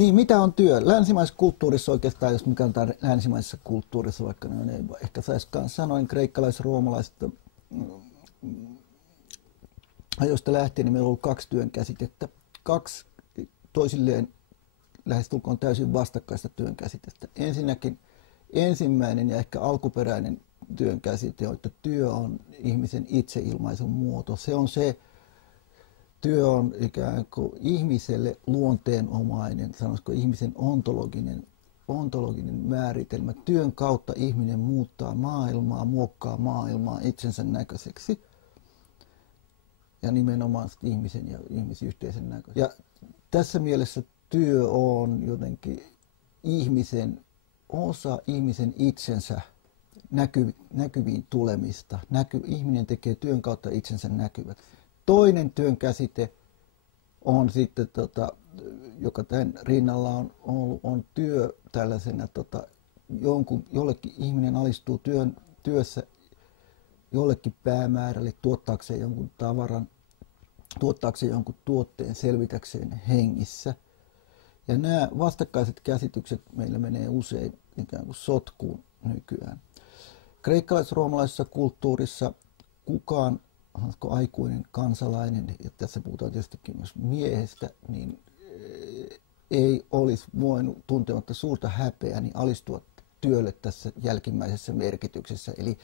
Niin, mitä on työ? Länsimaisessa kulttuurissa oikeastaan, jos mikä on länsimaisessa kulttuurissa, vaikka ne ei ehkä saisikaan sanoa, kreikkalais-roomalaiset ajoista lähtien, niin meillä on ollut kaksi työn käsitettä. Kaksi toisilleen lähestulkoon täysin vastakkaista työn käsitettä. Ensinnäkin ensimmäinen ja ehkä alkuperäinen työn käsite on, että työ on ihmisen itseilmaisun muoto. Se on se, työ on ikään kuin ihmiselle luonteenomainen, sanoisiko ihmisen ontologinen määritelmä. Työn kautta ihminen muuttaa maailmaa, muokkaa maailmaa itsensä näköiseksi. Ja nimenomaan ihmisen ja ihmisyhteisön näköiseksi. Ja tässä mielessä työ on jotenkin ihmisen osa ihmisen itsensä näkyviin tulemista. Ihminen tekee työn kautta itsensä näkyvät. Toinen työn käsite on sitten, joka tämän rinnalla on ollut, on työ tällaisena, jollekin ihminen alistuu työssä jollekin päämäärälle tuottaakseen jonkun tavaran, tuottaakseen jonkun tuotteen, selvitäkseen hengissä. Ja nämä vastakkaiset käsitykset meillä menee usein ikään kuin sotkuun nykyään. Kreikkalais-roomalaisessa kulttuurissa kukaan aikuinen kansalainen, ja tässä puhutaan tietystikin myös miehestä, niin ei olisi voinut tuntematta suurta häpeää niin alistua työlle tässä jälkimmäisessä merkityksessä. Eli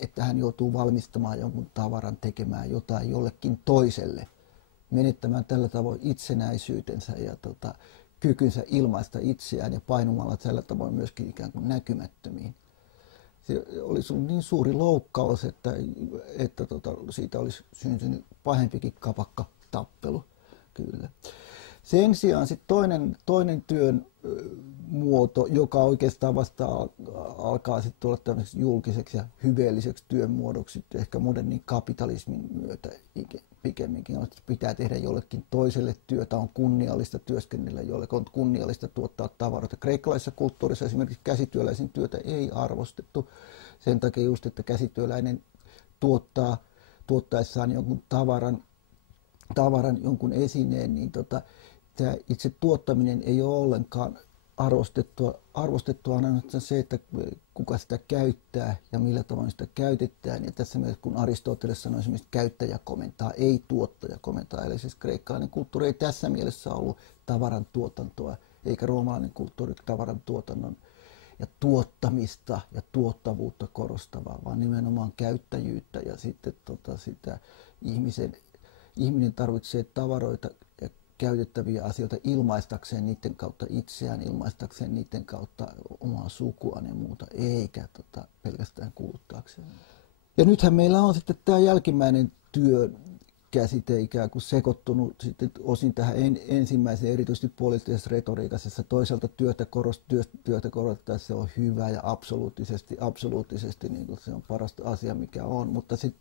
että hän joutuu valmistamaan jonkun tavaran, tekemään jotain jollekin toiselle, menettämään tällä tavoin itsenäisyytensä ja kykynsä ilmaista itseään ja painumalla tällä tavoin myöskin ikään kuin näkymättömiin. Se olisi ollut niin suuri loukkaus, että siitä olisi syntynyt pahempikin kapakka tappelu. Kyllä. Sen sijaan sitten toinen työn muoto, joka oikeastaan vasta alkaa sitten tulla tämmöiseksi julkiseksi ja hyveelliseksi työn muodoksi, ehkä modernin kapitalismin myötä pikemminkin on, että pitää tehdä jollekin toiselle työtä, on kunniallista työskennellä, jollekin on kunniallista tuottaa tavaroita. Kreikkalaisessa kulttuurissa esimerkiksi käsityöläisen työtä ei arvostettu sen takia just, että käsityöläinen tuottaessaan jonkun tavaran jonkun esineen, niin tämä itse tuottaminen ei ole ollenkaan arvostettua on ainoastaan se, että kuka sitä käyttää ja millä tavoin sitä käytetään. Ja tässä mielessä, kun Aristoteles sanoi esimerkiksi käyttäjä komentaa, ei tuottaja komentaa. Eli siis kreikkalainen kulttuuri ei tässä mielessä ollut tavaran tuotantoa, eikä roomalainen kulttuuri tavaran tuotannon ja tuottamista ja tuottavuutta korostavaa, vaan nimenomaan käyttäjyyttä ja sitten sitä ihminen tarvitsee tavaroita ja käytettäviä asioita ilmaistakseen niiden kautta itseään, ilmaistakseen niiden kautta omaa sukuaan ja muuta, eikä pelkästään kuluttaakseen. Ja nythän meillä on sitten tämä jälkimmäinen työkäsite ikään kuin sekoittunut sitten osin tähän ensimmäiseen, erityisesti poliittisessa retoriikassa, jossa toisaalta työtä korotetaan, se on hyvä ja absoluuttisesti niin kuin se on paras asia, mikä on, mutta se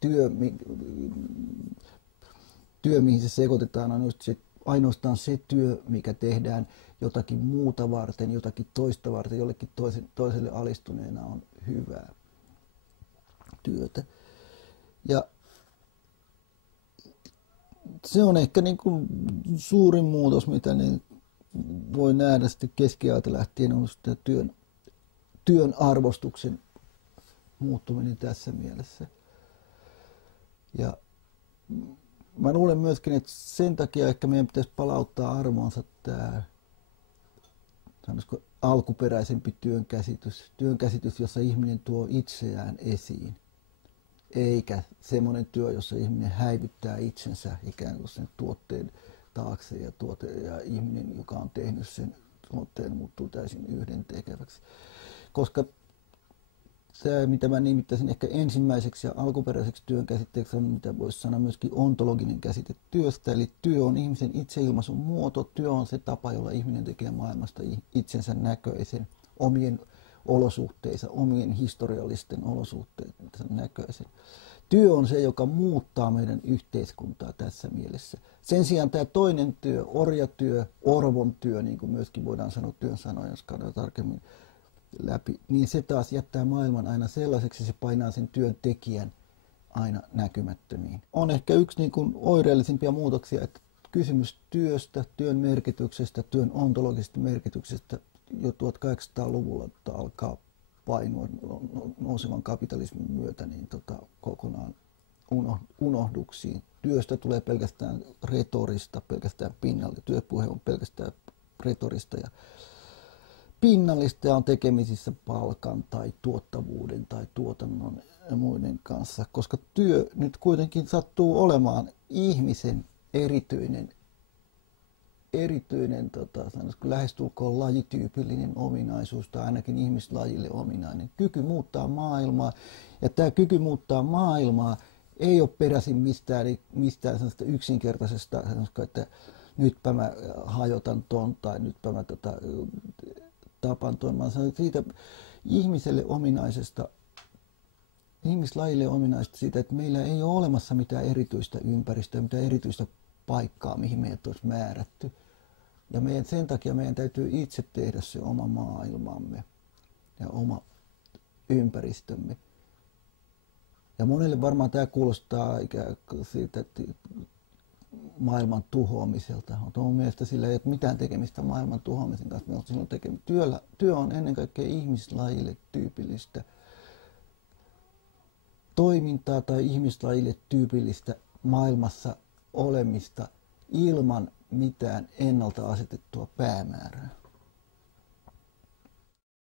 työ mihin se sekoitetaan, on just ainoastaan se työ, mikä tehdään jotakin muuta varten, jotakin toista varten, jollekin toiselle alistuneena on hyvää työtä. Ja se on ehkä niin kuin suurin muutos, mitä ne voi nähdä sitten keskiajalta lähtien, on sitä työn arvostuksen muuttuminen tässä mielessä. Ja mä luulen myöskin, että sen takia ehkä meidän pitäisi palauttaa arvoonsa tämä, sanoisiko, alkuperäisempi työnkäsitys, jossa ihminen tuo itseään esiin, eikä semmoinen työ, jossa ihminen häivyttää itsensä ikään kuin sen tuotteen taakse ja ihminen, joka on tehnyt sen tuotteen, muuttuu täysin yhdentekeväksi. Koska tämä, mitä mä nimittäisin ehkä ensimmäiseksi ja alkuperäiseksi työn käsitteeksi, on, mitä voisi sanoa myöskin ontologinen käsite työstä. Eli työ on ihmisen itseilmaisun muoto. Työ on se tapa, jolla ihminen tekee maailmasta itsensä näköisen, omien olosuhteensa, omien historiallisten olosuhteensa näköisen. Työ on se, joka muuttaa meidän yhteiskuntaa tässä mielessä. Sen sijaan tämä toinen työ, orjatyö, orvon työ, niin kuin myöskin voidaan sanoa työn sanoja, jos käydään tarkemmin läpi, niin se taas jättää maailman aina sellaiseksi, se painaa sen työntekijän aina näkymättömiin. On ehkä yksi niin kuin oireellisimpia muutoksia, että kysymys työstä, työn merkityksestä, työn ontologisesta merkityksestä jo 1800-luvulla alkaa painua nousevan kapitalismin myötä niin kokonaan unohduksiin. Työstä tulee pelkästään retorista, pelkästään pinnallista. Työpuhe on pelkästään retorista ja pinnallista ja on tekemisissä palkan tai tuottavuuden tai tuotannon ja muiden kanssa, koska työ nyt kuitenkin sattuu olemaan ihmisen erityinen lähestulkoon lajityypillinen ominaisuus tai ainakin ihmislajille ominainen kyky muuttaa maailmaa. Ja tämä kyky muuttaa maailmaa ei ole peräisin mistään sellaista yksinkertaisesta, että nytpä mä hajotan ton tai nytpä mä tapan ton. Mä sanon siitä ihmiselle ominaisesta, ihmislajille ominaista siitä, että meillä ei ole olemassa mitään erityistä ympäristöä, mitään erityistä paikkaa, mihin meidät olisi määrätty. Ja sen takia meidän täytyy itse tehdä se oma maailmamme ja oma ympäristömme. Ja monelle varmaan tämä kuulostaa ikään kuin siitä, että maailman tuhoamiselta. Mutta mun mielestä sillä ei ole mitään tekemistä maailman tuhoamisen kanssa. Työ on ennen kaikkea ihmislajille tyypillistä toimintaa tai ihmislajille tyypillistä maailmassa olemista ilman mitään ennalta asetettua päämäärää.